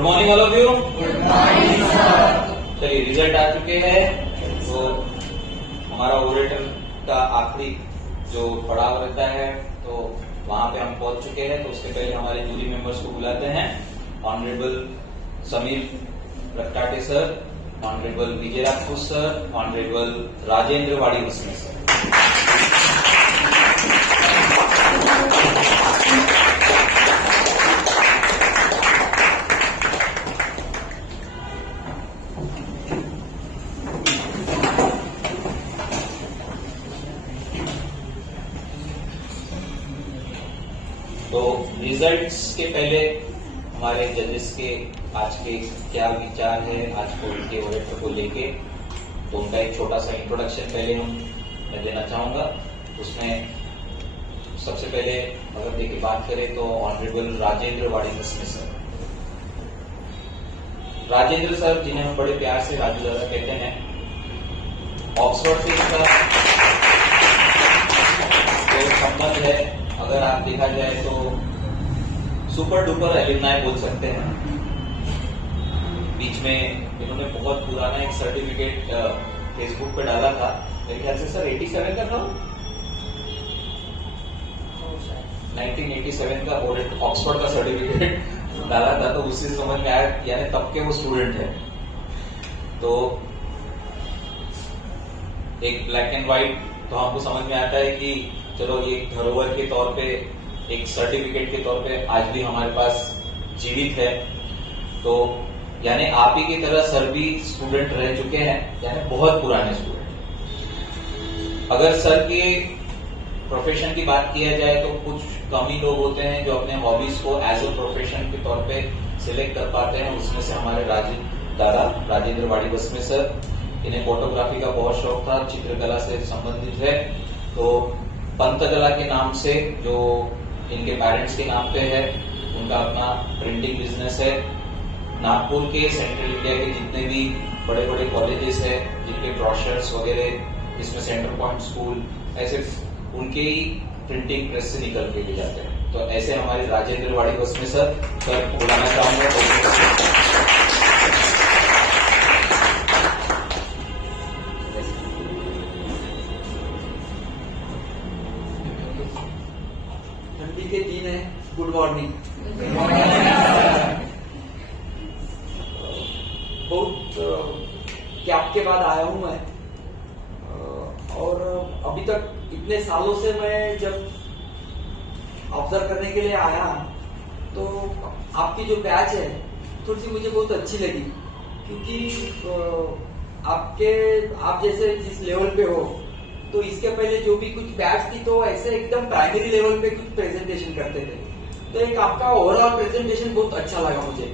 Good morning all of you. Good morning sir. चलिए result आ चुके हैं, तो हमारा ओरेटर का आखिरी जो पड़ाव रहता है तो वहां पे हम पहुंच चुके हैं। तो उसके पहले हमारे जूरी मेंबर्स को बुलाते हैं। ऑनरेबल समीर रट्टाटे सर, ऑनरेबल विजय राजपूत सर, ऑनरेबल राजेंद्र वाड़ी बसने सर। तो रिजल्ट्स के पहले हमारे जजेस के आज के क्या विचार है आज को उनके ओरेटर को लेके, तो उनका एक छोटा सा इंट्रोडक्शन पहले मैं देना चाहूंगा। उसमें सबसे पहले अगर देखिए बात करें तो ऑनरेबल राजेंद्र वाड़ी बसने सर। राजेंद्र सर, जिन्हें हम बड़े प्यार से राजू दादा कहते हैं, ऑक्सफोर्ड से इनका जो संबंध है अगर आप देखा जाए तो सुपर डुपर एलुमनाई बोल सकते हैं। बीच में इन्होंने बहुत पुराना एक सर्टिफिकेट फेसबुक पे डाला था, मेरे ख्याल से सर 87 का था, 1987 का ऑक्सफोर्ड का सर्टिफिकेट डाला था। तो उससे समझ में आया यानी तब के वो स्टूडेंट है। तो एक ब्लैक एंड व्हाइट तो हमको समझ में आता है कि चलो ये धरोहर के तौर पे, एक सर्टिफिकेट के तौर पे आज भी हमारे पास जीवित है। तो यानी आप ही की तरह सर भी स्टूडेंट रह चुके हैं, यानी बहुत पुराने स्टूडेंट। अगर सर के प्रोफेशन की बात किया जाए तो कुछ कम ही लोग होते हैं जो अपने हॉबीज को एज अ प्रोफेशन के तौर पे सिलेक्ट कर पाते हैं। उसमें से हमारे दादा राजेंद्र वाड़ी बसने सर, इन्हें फोटोग्राफी का बहुत शौक था, चित्रकला से संबंधित है। तो पंतकला के नाम से जो इनके पेरेंट्स के नाम पे है, उनका अपना प्रिंटिंग बिजनेस है। नागपुर के सेंट्रल इंडिया के जितने भी बड़े बड़े कॉलेजेस है जिनके ब्रोशर्स वगैरह, इसमें सेंटर पॉइंट स्कूल, ऐसे उनके ही प्रिंटिंग प्रेस से निकल के ले जाते हैं। तो ऐसे हमारे राजेंद्र वाड़ी बसने सर बुलाना चाहूंगा। ठंडी के दिन है, गुड मॉर्निंग। बहुत गैप के बाद आया हूं मैं, और अभी तक इतने सालों से मैं जब ऑब्जर्व करने के लिए आया तो आपकी जो बैच है थोड़ी सी मुझे बहुत अच्छी लगी, क्योंकि आप जैसे जिस लेवल पे हो, तो इसके पहले जो भी कुछ बैच थी तो ऐसे एकदम प्राइमरी लेवल पे कुछ प्रेजेंटेशन करते थे। तो एक आपका ओवरऑल प्रेजेंटेशन बहुत अच्छा लगा मुझे।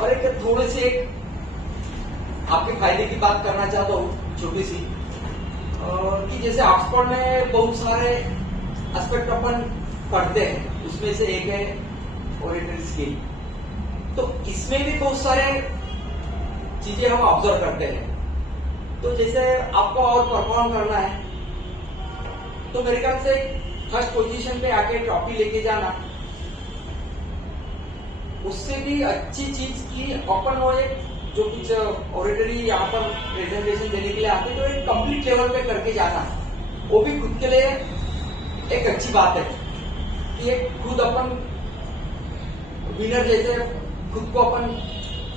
और एक थोड़ी सी एक आपके फायदे की बात करना चाहता हूँ, छोटी सी, कि जैसे ऑक्सफोर्ड में बहुत सारे एस्पेक्ट अपन पढ़ते हैं, उसमें से एक है ओरेटरी स्किल। तो इसमें भी बहुत सारे चीजें हम ऑब्जर्व करते हैं। तो जैसे आपको और परफॉर्म करना है तो मेरे ख्याल से फर्स्ट पोजीशन पे आके ट्रॉफी लेके जाना, उससे भी अच्छी चीज की अपन वो एक जो कुछ ओरेटरी यहाँ पर प्रेजेंटेशन देने के लिए आते तो एक कंप्लीट लेवल पे करके जाना, वो भी खुद के लिए एक अच्छी बात है कि एक खुद अपन विनर जैसे खुद को अपन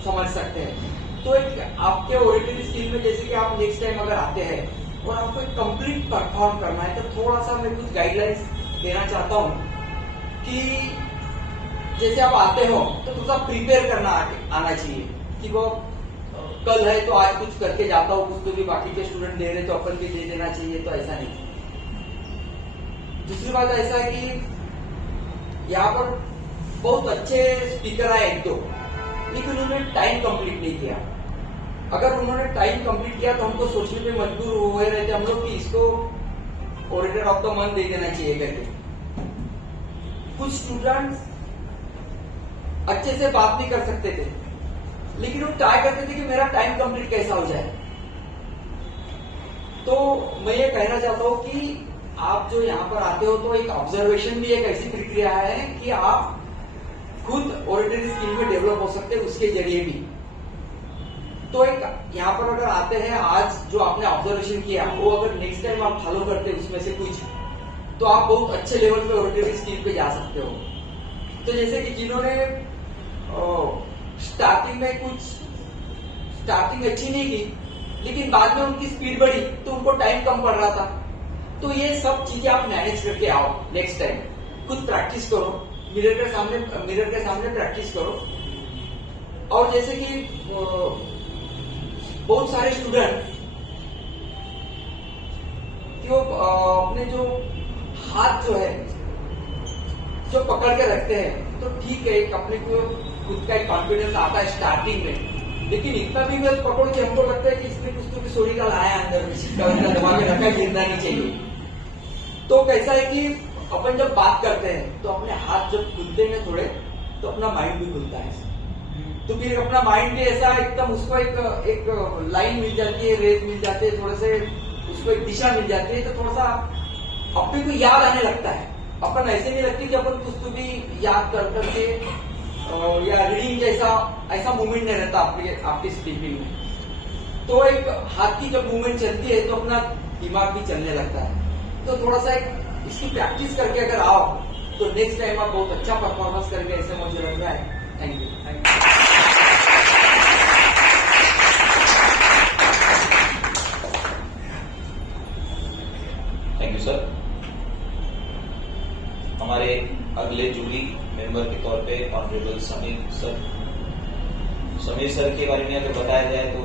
समझ सकते हैं। तो एक आपके ओरेटरी स्किल में जैसे कि आप नेक्स्ट टाइम अगर आते हैं और आपको एक कंप्लीट परफॉर्म करना है, तो थोड़ा सा मैं कुछ गाइडलाइंस देना चाहता हूँ कि जैसे आप आते हो तो थोड़ा प्रिपेयर करना आना चाहिए कि वो कल है तो आज कुछ करके जाता हूँ, कुछ तो भी बाकी के स्टूडेंट दे रहे तो अपन भी दे देना चाहिए, तो ऐसा नहीं। दूसरी बात ऐसा है कि यहाँ पर बहुत अच्छे स्पीकर आए एक दो, लेकिन उन्होंने टाइम कंप्लीट नहीं किया। अगर उन्होंने टाइम कंप्लीट किया तो हमको सोचने पे मजबूर हुए रहते हम लोग कि इसको ओरेटर ऑफ द मंथ दे देना चाहिए करके। कुछ स्टूडेंट्स अच्छे से बात नहीं कर सकते थे, लेकिन वो ट्राई करते थे कि मेरा टाइम कंप्लीट कैसा हो जाए। तो मैं ये कहना चाहता हूँ कि आप जो यहाँ पर आते हो तो एक ऑब्जर्वेशन भी एक ऐसी प्रक्रिया है कि आप खुद ओरेटरी स्किल में डेवलप हो सकते हैं उसके जरिए भी। तो एक यहाँ पर अगर आते हैं, आज जो आपने ऑब्जर्वेशन किया वो अगर नेक्स्ट टाइम आप फॉलो करते हैं उसमें से कुछ, तो आप बहुत अच्छे लेवल पे ओरेटरी स्किल पे जा सकते हो। तो जैसे कि जिन्होंने स्टार्टिंग अच्छी नहीं की, लेकिन बाद में उनकी स्पीड बढ़ी तो उनको टाइम कम पड़ रहा था। तो ये सब चीजें आप मैनेज करके आओ नेक्स्ट टाइम। खुद प्रैक्टिस करो, मिरर के सामने प्रैक्टिस करो। और जैसे कि बहुत सारे स्टूडेंट जो अपने जो हाथ जो है जो पकड़ के रखते हैं, तो ठीक है, एक अपने को खुद का एक कॉन्फिडेंस आता है स्टार्टिंग में, लेकिन इतना भी बस पकड़ के हमको लगता है कि इसमें कुछ तो भी सोरी का लाया अंदर में दबा के रखा, गिरना नहीं चाहिए। तो कैसा है कि अपन जब बात करते हैं तो अपने हाथ जब खुलते हैं थोड़े, तो अपना माइंड भी खुलता है। तो फिर अपना माइंड भी ऐसा एकदम उसको एक लाइन मिल जाती है, रेस मिल जाती है, थोड़े से उसको एक दिशा मिल जाती है, तो थोड़ा सा अपने को याद आने लगता है। अपन ऐसे नहीं लगती कि अपन कुछ तो भी याद कर करके या रीडिंग जैसा ऐसा मूवमेंट नहीं रहता आपकी स्पीकिंग में। तो एक हाथ की जब मूवमेंट चलती है तो अपना दिमाग भी चलने लगता है। तो थोड़ा सा एक इसकी प्रैक्टिस करके अगर आओ तो नेक्स्ट टाइम आप बहुत अच्छा परफॉर्मेंस करके, ऐसे मुझे लग रहा है। Thank you. Thank you sir. हमारे अगले जूरी मेंबर के तौर पे ऑनरेबल समीर सर के बारे में अगर बताया जाए तो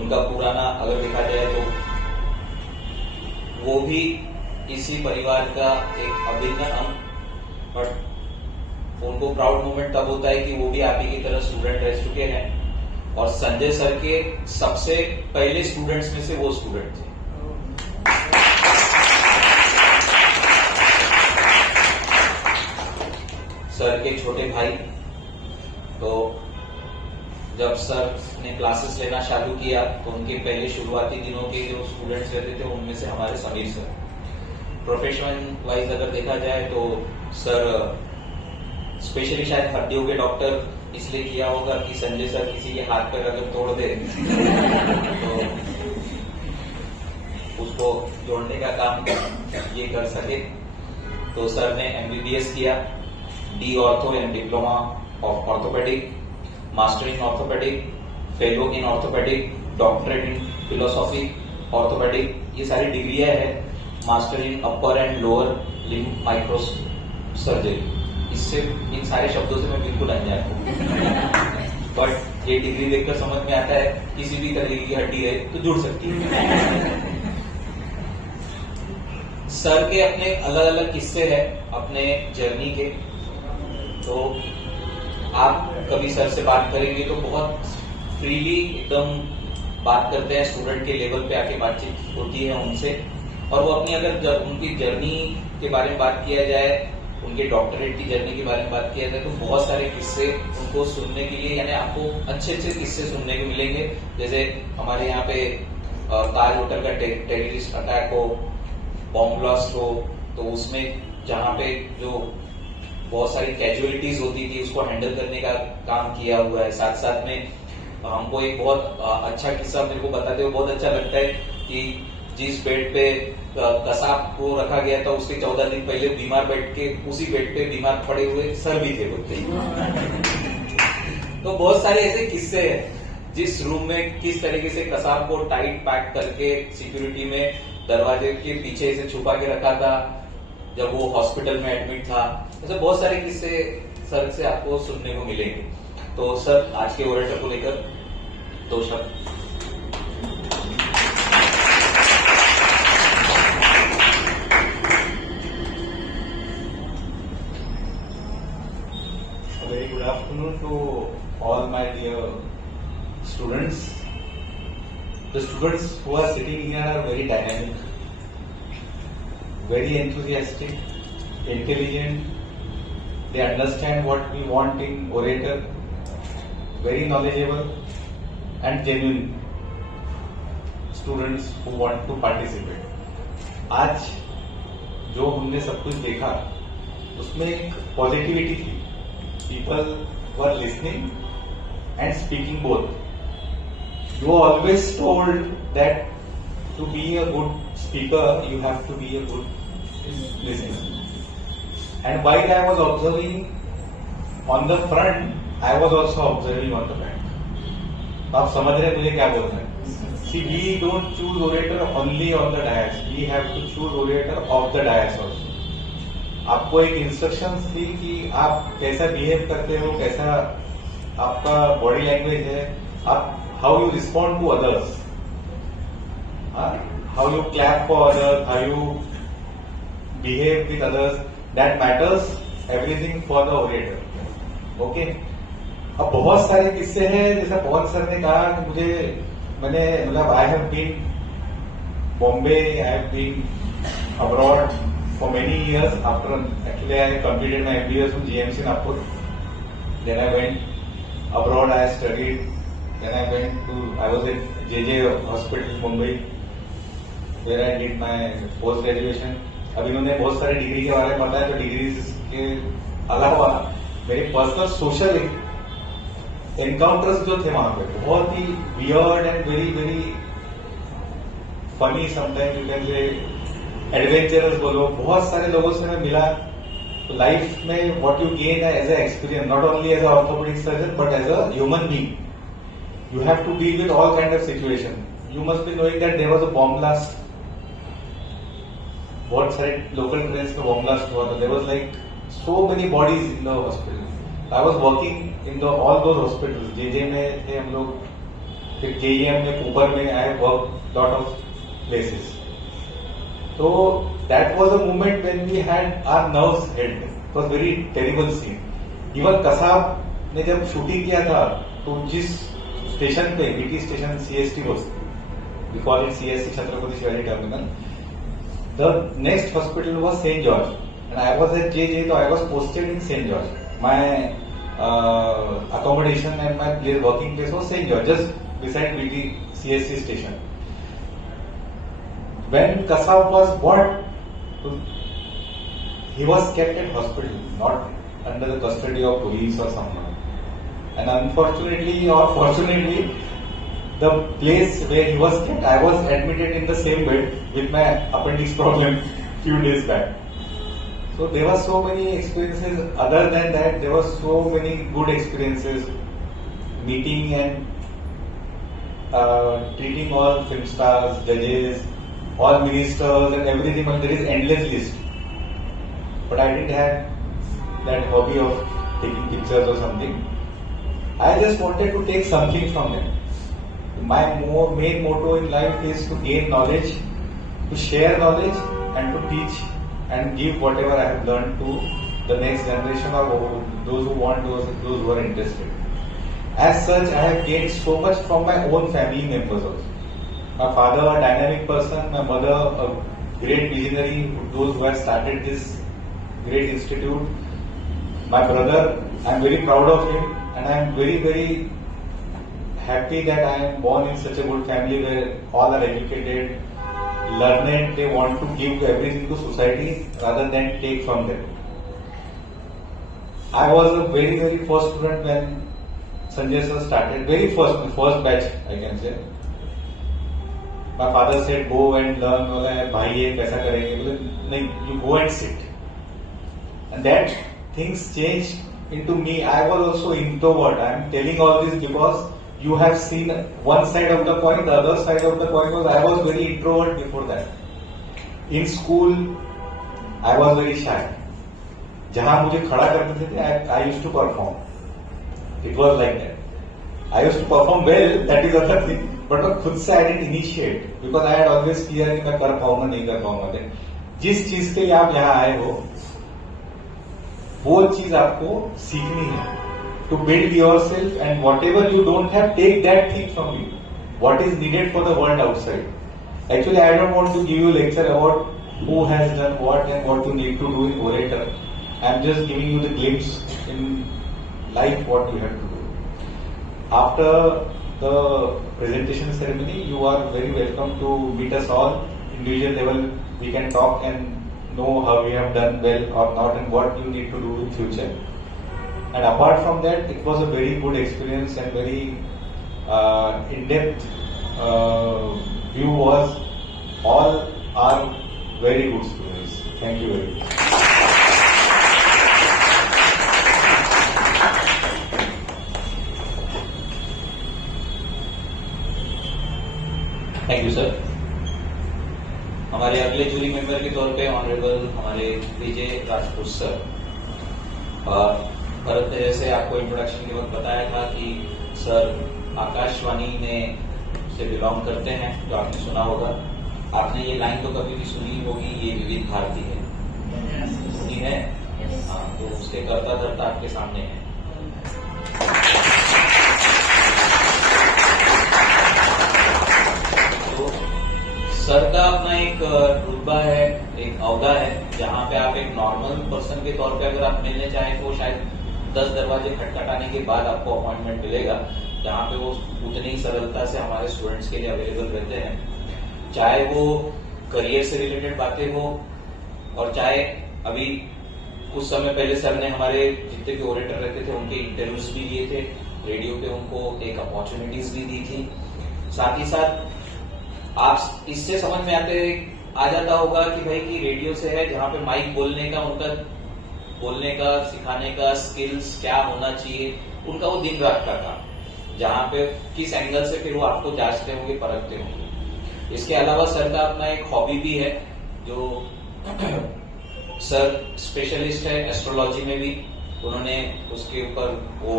उनका पुराना अगर देखा जाए तो वो भी इसी परिवार का एक अभिन्न अंग, बट उनको प्राउड मोमेंट तब होता है कि वो भी आप ही की तरह स्टूडेंट रह चुके हैं और संजय सर के सबसे पहले स्टूडेंट्स में से वो स्टूडेंट थे। सर के छोटे भाई, तो जब सर ने क्लासेस लेना चालू किया तो उनके पहले शुरुआती दिनों के जो स्टूडेंट्स रहते थे उनमें से हमारे समीर सर। प्रोफेशन वाइज अगर देखा जाए तो सर स्पेशली शायद हड्डियों के डॉक्टर इसलिए किया होगा कि संजय सर किसी के हाथ पैर अगर तोड़ दे तो उसको जोड़ने का काम ये कर सके। तो सर ने MBBS किया, D ortho and diploma of orthopaedic, master in orthopaedic, fellow in orthopaedic, doctorate in philosophy orthopaedic, ये सारी डिग्रियां है। Master in upper and lower limb micro surgery, इससे इन सारे शब्दों से मैं बिल्कुल अनजान हूँ बट ये डिग्री देखकर समझ में आता है किसी भी तरीके की हड्डी है तो जुड़ सकती है। सर के अपने अलग अलग किस्से हैं अपने जर्नी के, तो आप कभी सर से बात करेंगे तो बहुत फ्रीली एकदम बात करते हैं, स्टूडेंट के लेवल पे आके बातचीत होती है उनसे। और वो अपनी अगर उनकी जर्नी के बारे में बात किया जाए, उनके डॉक्टरेट की जर्नी के बारे में बात किया जाए तो बहुत सारे किस्से उनको सुनने के लिए, यानी आपको अच्छे अच्छे किस्से सुनने को मिलेंगे। जैसे हमारे यहाँ पे ताज होटल का टेररिस्ट अटैक हो, बॉम्ब ब्लास्ट हो, तो उसमें जहाँ पे जो बहुत सारी कैजुअलिटीज होती थी उसको हैंडल करने का काम किया हुआ है। साथ साथ में हमको एक बहुत अच्छा किस्सा मेरे को बताते हुए बहुत अच्छा लगता है कि जिस बेड पे कसाब को रखा गया था उसके 14 दिन पहले बीमार बेड के उसी बेड पे बीमार पड़े हुए सर भी थे बोलते। तो बहुत सारे ऐसे किस्से हैं जिस रूम में किस तरीके से कसाब को टाइट पैक करके सिक्योरिटी में दरवाजे के पीछे से छुपा के रखा था जब वो हॉस्पिटल में एडमिट था। ऐसे बहुत सारे किस्से सर से आपको सुनने को मिलेंगे। तो सर आज के ओरेटर को लेकर 2 शब्द। Very good afternoon to all my dear students. The students who are sitting here are very dynamic, very enthusiastic, intelligent. They understand what we want in orator, very knowledgeable and genuine students who want to participate. आज जो हमने सब कुछ देखा उसमें एक positivity थी. People were listening and speaking both. You are always told that to be a good speaker, you have to be a good listener. And while I was observing on the front, I was also observing on the back. तो आप समझ रहे हैं मुझे क्या बोलना है? See, we don't choose orator only on the dais. We have to choose orator of the dais also. आपको एक इंस्ट्रक्शंस थी कि आप कैसा बिहेव करते हो, कैसा आपका बॉडी लैंग्वेज है, आप how you respond to others, how you clap for others, how you behave with others, that matters everything for the orator. Okay? अब बहुत सारे किस्से हैं, जैसा पवन सर ने कहा कि मतलब I have been Bombay, I have been abroad for many years. After actually I completed my MBA from GMC Nagpur. Then I went abroad, I studied. Then I was at JJ Hospital Mumbai, where I did my post graduation. अब इन्होंने बहुत सारे degree के बारे में बताया, तो degrees के अलावा मेरे पर्सनल सोशल एनकाउंटर्स जो थे वहां पे बहुत ही weird and very very funny, sometimes you can say adventurous बोलो. बहुत सारे लोगों से मैं मिला. तो लाइफ में what you gain as a experience, not only as a orthopaedic surgeon but as a human being. You have to deal with all kind of situation. You must be knowing that there was a bomb blast. बहुत सारे local trains में bomb blast हुआ था. There was like so many bodies in the hospital. I was working in all those hospitals. JJ में थे हम लोग, फिर KEM में, कूपर में. I worked lot of places. So that was a moment when we had our nerves held. It was very terrible scene. Even Kasab ने जब shooting किया था तो जिस स्टेशन पे, BT station, CST was, we call it CST, Chhatrapati Shivaji Terminal. The next hospital was St. George, and I was at JJ, so I was posted in St. George. My accommodation and my working place was St. George, just beside BT CST station. When Kasab was bought, he was kept at hospital, not under the custody of police or someone. And unfortunately or fortunately, the place where he was kept, I was admitted in the same bed with my appendix problem few days back. So there were so many experiences. Other than that, there were so many good experiences, meeting and treating all film stars, judges, all ministers and everything. But there is endless list. But I didn't have that hobby of taking pictures or something. I just wanted to take something from them. My main motto in life is to gain knowledge, to share knowledge, and to teach and give whatever I have learned to the next generation or those who want, those who are interested. As such, I have gained so much from my own family members also. My father, a dynamic person, my mother, a great visionary, those who have started this great institute. My brother, I am very proud of him. And I am very, very happy that I am born in such a good family where all are educated, learned. They want to give everything to society rather than take from them. I was a very, very first student when Sanjay sir started. Very first batch, I can say. My father said, "Go and learn." बोला भाई ये कैसा करेंगे? बोले नहीं, you go and sit. And that things changed. Into me, I was also introvert. I am telling all this because you have seen one side of the coin. The other side of the coin was I was very introvert before that. In school, I was very shy. जहां मुझे खड़ा करते थे, I used to perform. It was like that. I used to perform well. That is other thing. But खुद से I didn't initiate because I had always fear कि मैं कर पाऊंगा नहीं कर पाऊंगा. जिस चीज के लिए आप यहाँ आए हो वो चीज आपको सीखनी है. To build yourself and whatever you don't have, take that thing from you. What is needed for the world outside. Actually, I don't want to give you a lecture about who has done what and what you need to do in orator. I am just giving you the glimpse in life what you have to do. After the presentation ceremony, you are very welcome to meet us all individual level. we can talk and know how we have done well or not and what you need to do in future. And apart from that, it was a very good experience and very in-depth view was all are very good students. Thank you very much. Thank you sir. हमारे अगले jury member के तौर पे honourable हमारे विजय Rajput sir. Bharat ने जैसे आपको introduction के वक्त बताया था कि सर आकाशवाणी में से बिलोंग करते हैं, जो आपने सुना होगा। आपने ये लाइन तो कभी भी सुनी होगी, ये विविध भारती है, सुनी है? हाँ, तो उसके करता धरता आपके सामने है। तो सर का अपना एक रुतबा है, एक अहदा है, जहाँ पे आप एक नॉर्मल पर्सन के तौर पे अगर आप मिलने चाहें तो शायद 10 दरवाजे खटखटाने के बाद आपको अपॉइंटमेंट मिलेगा, जहाँ पे वो उतनी ही सरलता से हमारे स्टूडेंट्स के लिए अवेलेबल रहते हैं। चाहे वो करियर से रिलेटेड बातें हो और चाहे अभी कुछ समय पहले सर ने हमारे जितने भी ओरेटर रहते थे उनके इंटरव्यूज भी लिए थे, रेडियो पे उनको एक अपॉर्चुनिटीज भी दी थी। साथ ही साथ आप इससे समझ में आ जाता होगा कि भाई की रेडियो से है, जहाँ पे माइक बोलने का उनका बोलने का सिखाने का स्किल्स क्या होना चाहिए, उनका वो दिन रात का था, जहाँ पे किस एंगल से फिर वो आपको जांचते होंगे, परखते होंगे। इसके अलावा सर का अपना एक हॉबी भी है, जो सर स्पेशलिस्ट है एस्ट्रोलॉजी में भी। उन्होंने उसके ऊपर वो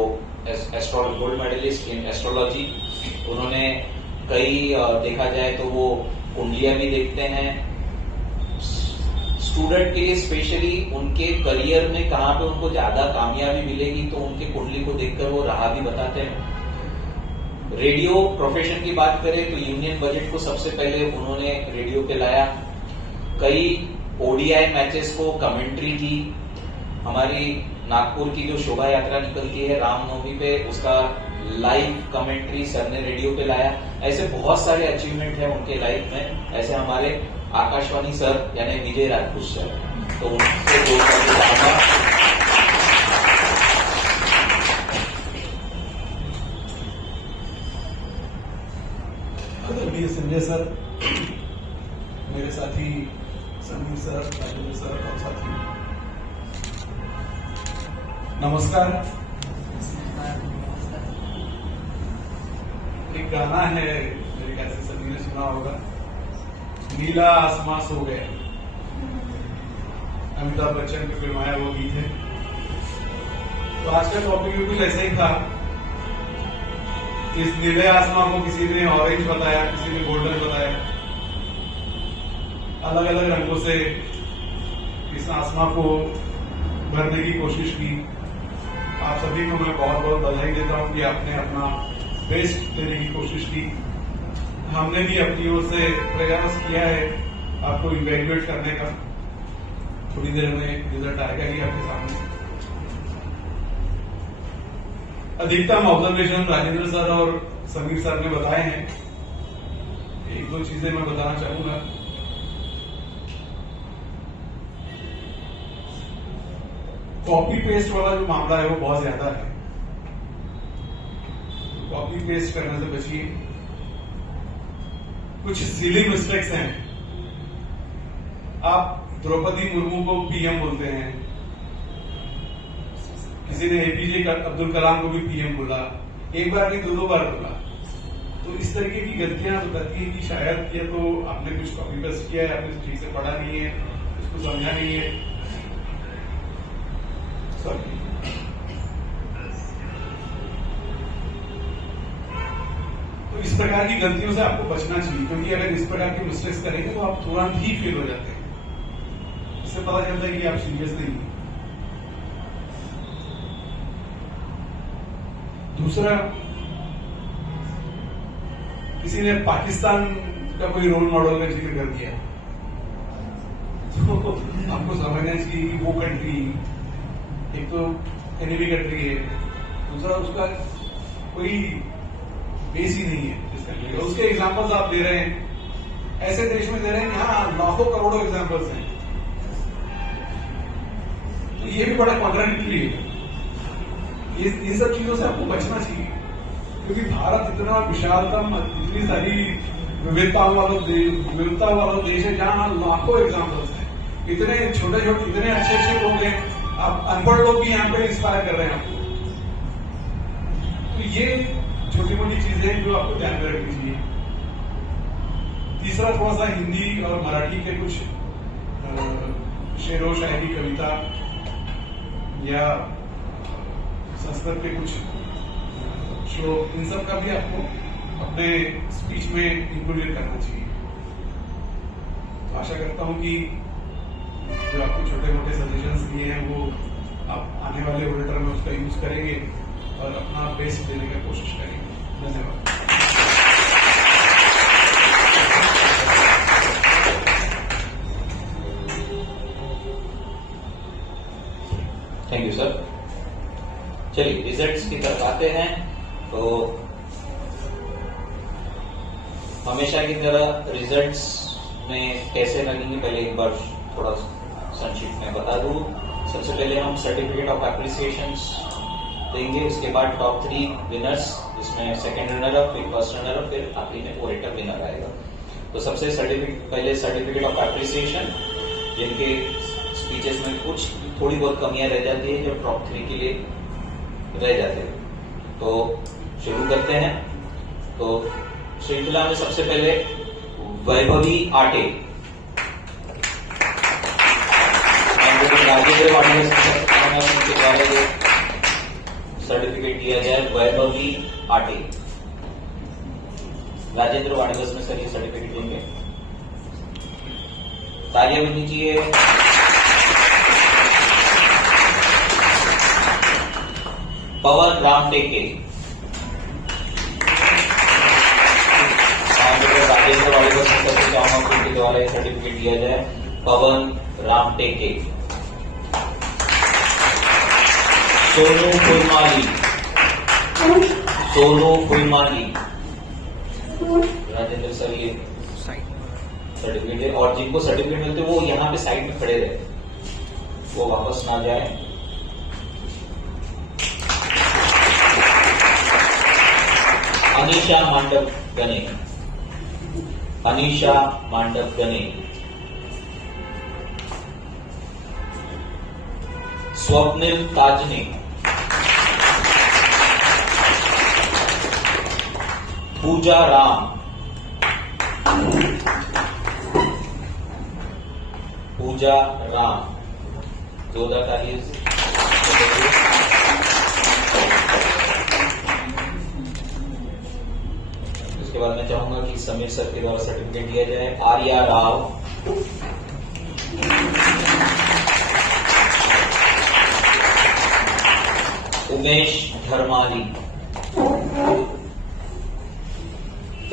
गोल्ड मेडलिस्ट इन एस्ट्रोलॉजी, उन्होंने कई देखा जाए तो वो कुंडलियां भी देखते हैं स्टूडेंट के लिए, स्पेशली उनके करियर में कहाँ पे उनको ज्यादा कामयाबी मिलेगी तो उनके कुंडली को देखकर वो राह भी बताते हैं। रेडियो प्रोफेशन की बात करें तो यूनियन बजट को सबसे पहले उन्होंने रेडियो पे लाया, कई ओडीआई मैचेस को कमेंट्री की, हमारी नागपुर की जो शोभा यात्रा निकलती है रामनवमी पे उसका लाइव कमेंट्री सर ने रेडियो पे लाया। ऐसे बहुत सारे अचीवमेंट है उनके लाइफ में। ऐसे हमारे आकाशवाणी सर यानी विजय राजपूत सर, तो उनसे दो आदरणीय संजय सर, मेरे साथी समीर सर, राजेंद्र सर और साथी नमस्कार। एक गाना है, मेरे ख्याल से सभी ने सुना होगा, नीला आसमां सो गया, अमिताभ बच्चन की फिल्माया वो गीत है। तो आज का टॉपिक बिल्कुल ऐसा ही था। इस नीले आसमां को किसी ने ऑरेंज बताया, किसी ने गोल्डन बताया, अलग अलग रंगों से इस आसमां को भरने की कोशिश की। आप सभी को मैं बहुत बहुत बधाई देता हूं कि आपने अपना बेस्ट देने की कोशिश की। हमने भी अपनी ओर से प्रयास किया है आपको इवैल्यूएट करने का। थोड़ी देर में रिजल्ट आएगा ही आपके सामने। अधिकतम ऑब्जर्वेशन राजेंद्र सर और समीर सर ने बताए हैं। एक दो चीजें मैं बताना चाहूंगा। कॉपी पेस्ट वाला जो मामला है वो बहुत ज्यादा है। कॉपी पेस्ट करने से बचिए। कुछ सिली मिस्टेक्स हैं। आप द्रौपदी मुर्मू को पीएम बोलते हैं, किसी ने एपीजे अब्दुल कलाम को भी पीएम बोला, एक बार नहीं दो बार बोला। तो इस तरीके की गलतियां बताती है कि शायद ये तो आपने कुछ कॉपी पेस्ट किया है, आपने ठीक से पढ़ा नहीं है, उसको समझा नहीं है। तो इस प्रकार की गलतियों से आपको बचना चाहिए, क्योंकि अगर इस प्रकार की मिस्टेक्स करेंगे तो आप तुरंत ही फेल हो जाते हैं। इससे पता चलता है कि आप सीरियस नहीं हैं। दूसरा, किसी ने पाकिस्तान का कोई रोल मॉडल का जिक्र कर दिया, तो आपको समझना चाहिए कि वो कंट्री एक तो एनिमी कंट्री है, दूसरा उसका कोई बेस ही नहीं है जिस कंट्री का। उसके एग्जांपल्स आप दे रहे हैं ऐसे देश में दे रहे हैं कि हाँ लाखों करोड़ों एग्जाम्पल्स हैं। तो ये भी बड़ा कॉन्ट्राडिक्टरी है। इन सब चीजों से आपको बचना चाहिए, क्योंकि भारत इतना विशालतम, इतनी सारी विविधता वाला देश है जहां लाखों एग्जाम्पल्स हैं। इतने छोटे छोटे, इतने अच्छे अच्छे लोग हैं, आप अनपढ़ लोग भी यहाँ पे इंस्पायर कर रहे हैं आपको। तो ये छोटी मोटी चीजें जो आपको ध्यान में रखनी चाहिए। तीसरा थोड़ा सा हिंदी और मराठी के कुछ शेरो शायरी, कविता या संस्कृत के कुछ श्लोक, इन सब का भी आपको अपने स्पीच में इंक्लूड करना चाहिए। तो आशा करता हूं कि जो आपको छोटे मोटे सजेशंस दिए हैं वो आप आने वाले ओरेटर में उसका यूज करेंगे और अपना बेस्ट देने की कोशिश करेंगे। धन्यवाद। Thank you sir. चलिए रिजल्ट्स की तरफ आते हैं। तो हमेशा की तरह रिजल्ट्स में कैसे लगेंगे, पहले एक बार थोड़ा संक्षिप्त में बता दूं। सबसे पहले हम सर्टिफिकेट ऑफ एप्रिसिएशन देंगे, उसके बाद टॉप 3 विनर्स, जिसमें सेकंड रनर अप, फिर फर्स्ट रनर अप, फिर आखिरी में ओरेटर विनर आएगा। तो सबसे पहले सर्टिफिकेट ऑफ एप्रिसिएशन, जिनके स्पीचेस में कुछ थोड़ी बहुत कमियां रह जाती है, जो टॉप 3 के लिए रह जाते हैं। तो शुरू करते हैं। तो श्रृंखला में सबसे पहले वैभवी आटे, राजेंद्र वाडिवस के द्वारा जो सर्टिफिकेट दिया गया है, वैभवी आटे, राजेंद्र वाडिवस में सर ये सर्टिफिकेट देंगे। तालियां बजनी चाहिए। पवन राम टेके, राजेंद्र वाडिवस में चाहूंगा के द्वारा ये सर्टिफिकेट दिया जाए। पवन राम टेके। सोनू फुलमाली, सोनू फुलमाली, राजेंद्र सर ये सर्टिफिकेट है। और जिनको सर्टिफिकेट मिलते वो यहाँ पे साइड में खड़े रहे, वो वापस ना जाए। अनीशा मांडव गने, अनीशा मांडव गने। स्वप्निल ताजने, पूजा राम, पूजा राम, जोरदार तालियां। उसके बाद मैं चाहूंगा कि समीर सर के द्वारा सर्टिफिकेट दिया जाए। आर्या राव, उमेश धर्माली,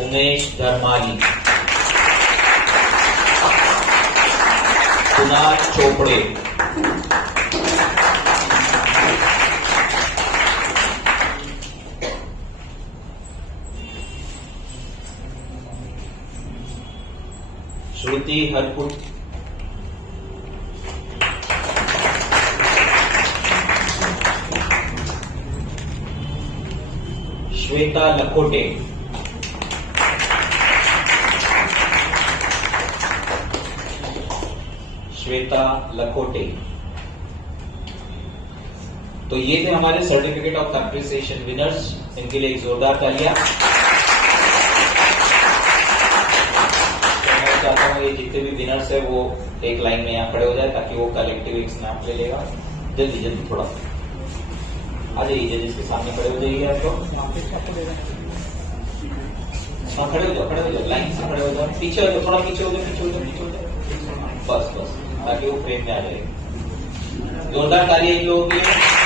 उमेश धर्माली। कुणाल चोपड़े, श्रुति हरपुट, श्वेता लखोटे, श्वेता लखोटे। तो ये थे हमारे सर्टिफिकेट ऑफ एप्रिसिएशन विनर्स। इनके लिए एक जोरदार तालियां। चाहता हूँ ये जितने भी विनर्स है वो एक लाइन में यहाँ खड़े हो जाए, ताकि वो कलेक्टिव एक स्नैप ले लेगा। जल्दी जल्दी थोड़ा आ जाइए, जजेस के सामने खड़े हो जाइए। आपको हाँ खड़े हो जाओ, लाइन से खड़े हो जाओ। पीछे हो जाओ, थोड़ा पीछे हो जाओ, पीछे हो जाओ, पीछे हो जाओ, बस बस, ताकि वो फ्रेम में आ जाए। जोरदार तालियां इन लोगों के लिए।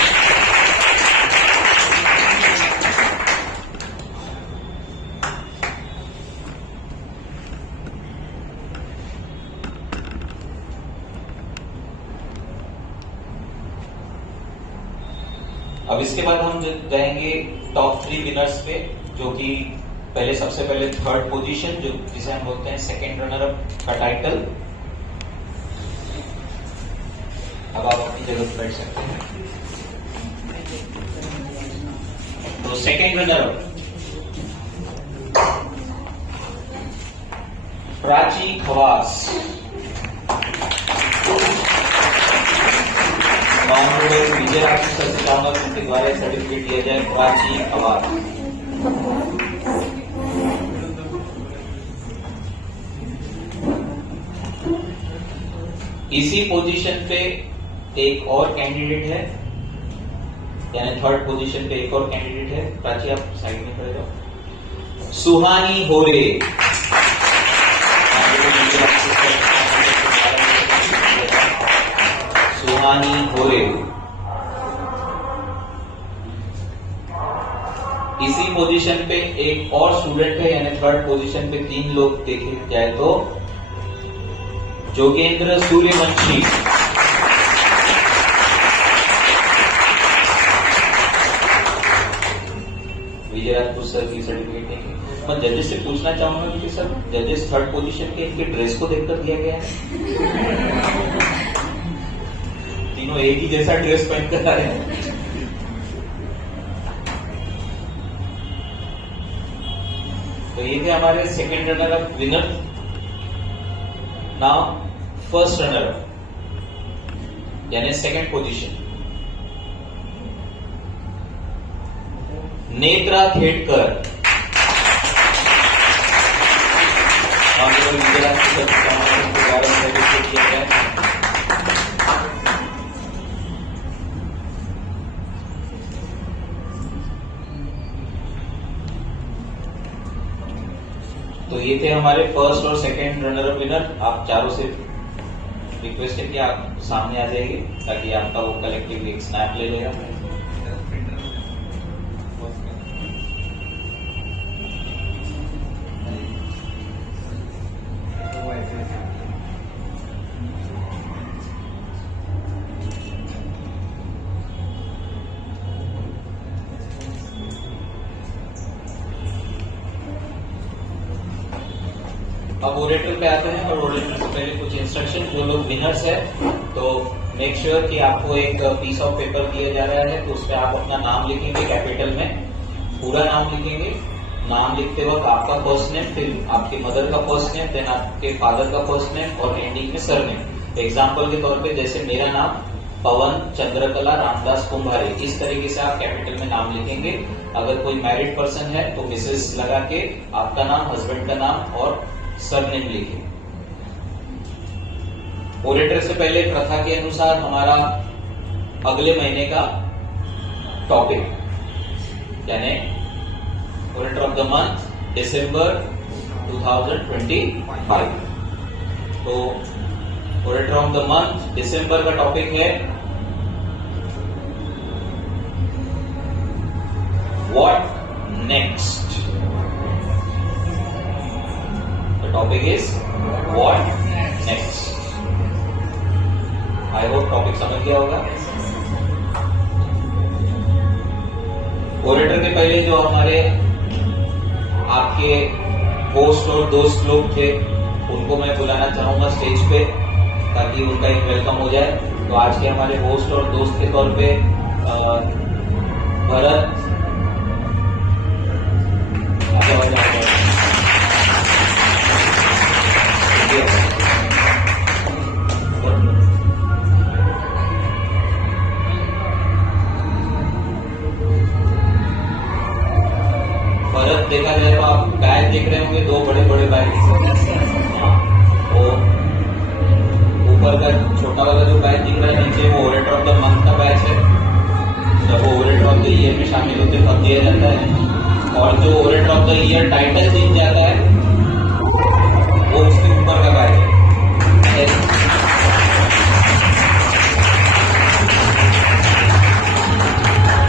अब इसके बाद हम जाएंगे टॉप 3 विनर्स पे, जो कि पहले सबसे पहले थर्ड पोजीशन जो जिसे हम बोलते हैं सेकंड रनर अप का टाइटल। अब आप अपनी जगह पर बैठ सकते हैं। तो second runner up Prachi Khawas. विजय राशि सर से चाहूंगा कि उनके द्वारा सर्टिफिकेट दिया जाए प्राची खवास। इसी पोजीशन पे एक और कैंडिडेट है, यानी थर्ड पोजीशन पे एक और कैंडिडेट है। प्राची आप साइड में खड़े जाओ। सुहानी होरे। सुहानी होरे। इसी पोजीशन पे एक और स्टूडेंट है, यानी थर्ड पोजीशन पे 3 लोग देखे जाए तो जोगेंद्र सूर्यवंशी। विजय राजपूत सर की सर्टिफिकेट नहीं। मैं जजेस से पूछना चाहूंगा कि सर जजेस थर्ड पोजीशन के इनके ड्रेस को देखकर दिया गया है? तीनों एक ही जैसा ड्रेस पहनकर आ रहे हैं। तो ये थे हमारे second runner up winner. Now first runner up यानी सेकेंड पोजीशन नेत्रा खेड़कर। तो ये थे हमारे फर्स्ट और सेकंड रनर अप विनर। आप चारों से रिक्वेस्ट है कि आप सामने आ जाइए ताकि आपका वो कलेक्टिव एक स्नैप ले लेगा। अब ओरेटर पे आते हैं और ओरेटर से पहले कुछ इंस्ट्रक्शन। जो लोग विनर्स है तो मेक श्योर कि आपको एक पीस ऑफ पेपर दिया जा रहा है, तो उस पर आप अपना नाम लिखेंगे कैपिटल में, पूरा नाम लिखेंगे। नाम लिखते वक्त आपका फर्स्ट नेम, फिर आपकी मदर का फर्स्ट नेम, देन आपके फादर का फर्स्ट नेम और एंडिंग में सर नेम। एग्जाम्पल के तौर पे जैसे मेरा नाम पवन चंद्रकला रामदास कुंभारे, इस तरीके से आप कैपिटल में नाम लिखेंगे। अगर कोई मैरिड पर्सन है तो मिसेस लगा के आपका नाम, हस्बैंड का नाम और सरनेम लिखे। ओरेटर से पहले प्रथा के अनुसार हमारा अगले महीने का टॉपिक यानी ओरेटर ऑफ द मंथ दिसंबर 2025। तो ओरेटर ऑफ द मंथ दिसंबर का टॉपिक है what next. Topic is what next. I hope topic समझ गया होगा। ओरेटर के पहले जो हमारे आपके होस्ट और दोस्त लोग थे उनको मैं बुलाना चाहूंगा स्टेज पे ताकि उनका एक वेलकम हो जाए। तो आज के हमारे होस्ट और दोस्त के तौर पे भरत देखा जाए तो आप बैच देख रहे होंगे, 2 बड़े बड़े बैच। वो ऊपर का छोटा वाला जो बैच दिख रहा है नीचे वो ओरेटर ऑफ द मंथ का बैच है। जब वो ओरेटर ऑफ द ईयर में शामिल होते तब दिया जाता है, और जो orator of the year title जीत जाता है वो उसके ऊपर का बैच है।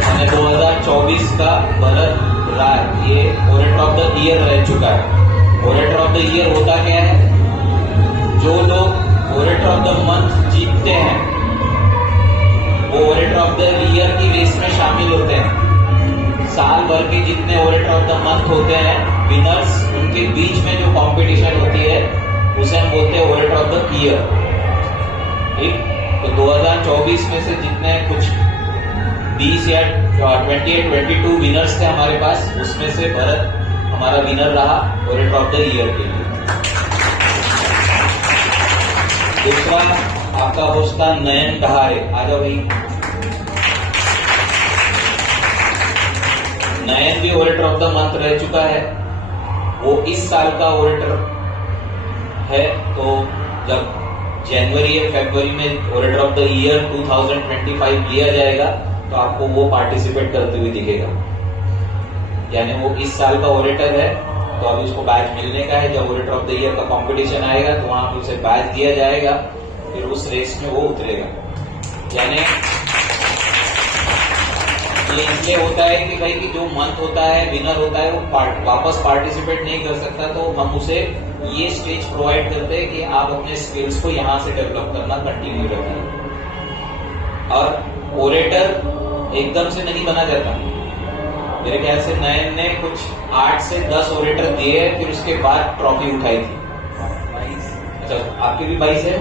मैंने 2024 का भरत राय ये ओरेटर ऑफ द ईयर रह चुका है। ओरेटर ऑफ द ईयर होता क्या है? जो लोग ओरेटर ऑफ द मंथ जीतते हैं वो ओरेटर ऑफ द ईयर की रेस में शामिल होते हैं। साल भर के जितने ओरेटर ऑफ द मंथ होते हैं विनर्स उनके बीच में जो कंपटीशन होती है उसे हम बोलते हैं ओरेटर ऑफ द ईयर। ठीक, तो 2024 में से जितने कुछ 20 या 22 विनर्स थे हमारे पास, उसमें से भरत हमारा विनर रहा ओरेटर ऑफ द ईयर के लिए। दूसरा आपका होस्ट था नयन कहारे। आ जाओ भाई। नयन भी ओरेटर ऑफ द मंथ रह चुका है, वो इस साल का ओरेटर है। तो जब जनवरी या फरवरी में ओरेटर ऑफ द ईयर 2025 लिया जाएगा तो आपको वो पार्टिसिपेट करते हुए दिखेगा, यानी वो इस साल का ओरेटर है। तो अभी उसको बैच मिलने का है। जब ओरेटर ऑफ द ईयर का कंपटीशन आएगा तो वहां पे उसे बैच दिया जाएगा, फिर उस रेस में वो उतरेगा। यानी ये इसलिए होता है कि भाई कि जो मंथ होता है, विनर होता है, वो वापस पार्टिसिपेट नहीं कर सकता, तो हम उसे ये स्टेज प्रोवाइड करते हैं कि आप अपने स्किल्स को यहाँ से डेवलप करना कंटिन्यू रखिए। और ओरेटर एकदम से नहीं बना जाता। मेरे ख्याल से नयन ने कुछ 8 से 10 ओरेटर दिए, फिर उसके बाद ट्रॉफी उठाई थी। अच्छा, आपके भी 22 है?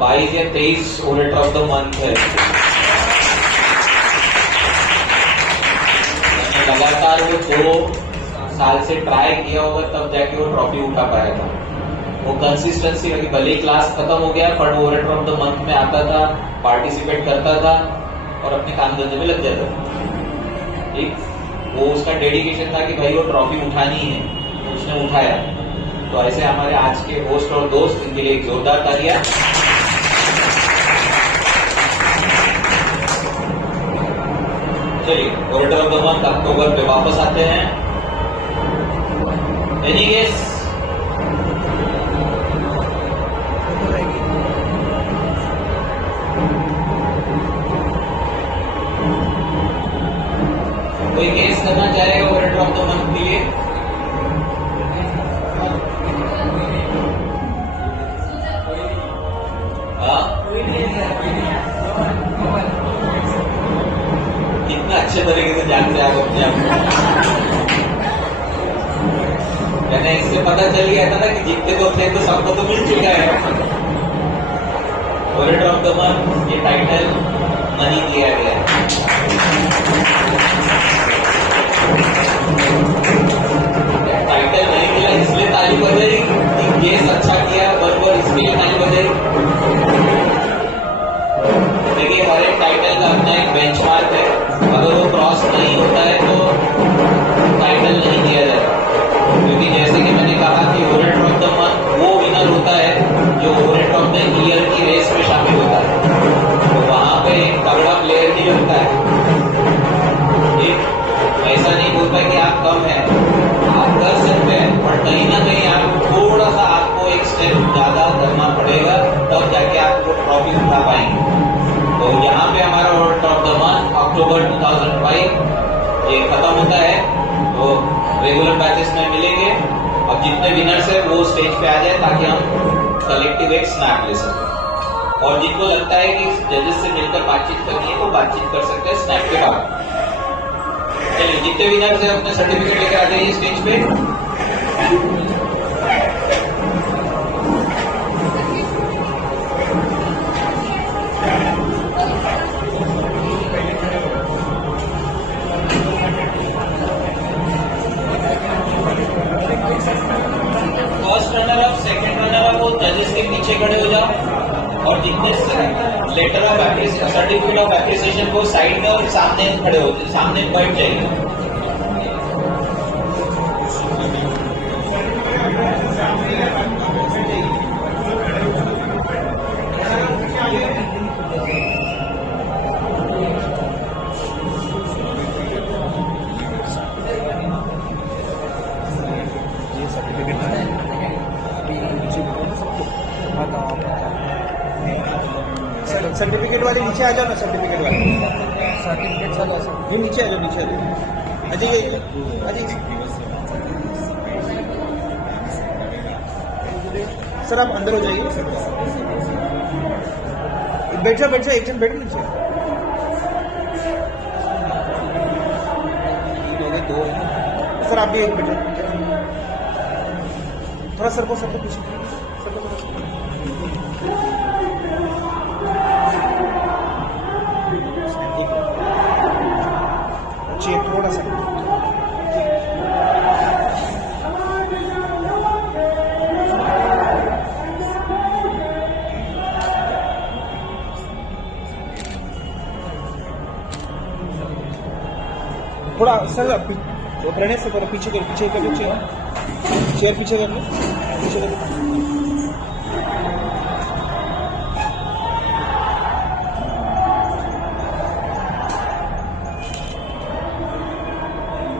22 या 23 ओरेटर ऑफ द मंथ है। लगातार वो 2 साल से ट्राई किया होगा, तब जाके वो ट्रॉफी उठा पाया था। वो कंसिस्टेंसी लगी, भले ही क्लास खत्म हो गया पर वो ओरेटर ऑफ द मंथ में आता था, पार्टिसिपेट करता था और अपने काम धंधे में लग जाता था। ठीक, वो उसका डेडिकेशन था कि भाई वो ट्रॉफी उठानी है, तो उसने उठाया। तो ऐसे हमारे आज के होस्ट और दोस्त, इनके लिए एक जोरदार तालियां। चलिए, ओरेटर ऑफ द मंथ अक्टूबर पे वापस आते हैं। Any guess? कोई गेस करना चाहेगा ओरेटर ऑफ द मंथ के लिए? कितना अच्छे तरीके से जानते हैं आप अपने आप को। यानी इससे पता चल गया था ना कि जितने तो थे तो सबको तो मिल चुका है। ओरेटर ऑफ द मंथ ये टाइटल नहीं दिया गया। टाइटल नहीं मिला इसलिए ताली बजाई, केस अच्छा किया बराबर इसलिए ताली बजाई। देखिए, हर एक टाइटल का अपना एक बेंचमार्क है, अगर वो क्रॉस नहीं होता है तो टाइटल नहीं दिया जाता। क्योंकि जैसे कि मैंने कहा कि ओरेटर ऑफ द मंथ वो विनर होता है जो ओरेटर ऑफ द ईयर की रेस में शामिल होता है, तो वहां पे एक तगड़ा प्लेयर नहीं लगता है। एक ऐसा नहीं बोलता कि आप कम है, आप कर सकते हैं, पर कहीं ना कहीं आप थोड़ा सा आपको एक स्टेप ज्यादा करना पड़ेगा, तब जाके आप वो ट्रॉफी उठा पाएंगे। तो यहाँ पे हमारा ओरेटर ऑफ द मंथ अक्टूबर 2005 ये खत्म होता है। तो रेगुलर बैचेस में मिलेंगे। अब जितने विनर्स है वो स्टेज पे आ जाए ताकि हम कलेक्टिव एक स्नैप ले सकें। और जिनको लगता है कि जजेस से मिलकर बातचीत करनी है वो बातचीत कर सकते हैं स्नैप के बाद। चलिए, जितने विनर्स है अपने सर्टिफिकेट लेकर आ जाइए स्टेज पे। खड़े हो जाओ और जितने letter of certificate of appreciation को साइड में और सामने खड़े हो, सामने बैठ जाइए। सर्टिफिकेट वाले नीचे आ जाओ ना, सर्टिफिकेट वाले ये नीचे आ जाओ, नीचे आ जाओ। अजय सर आप अंदर हो जाइए। बैठ जाओ एक जन बैठो नीचे। 2 सर आप भी एक मिनट थोड़ा सर को पीछे सर को थोड़ा चाहिए थोड़ा सा थोड़ा सर वो प्रणय से थोड़ा पीछे कर चेयर पीछे कर लो पीछे कर लो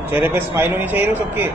चेहरे पे स्माइल होनी चाहिए सबके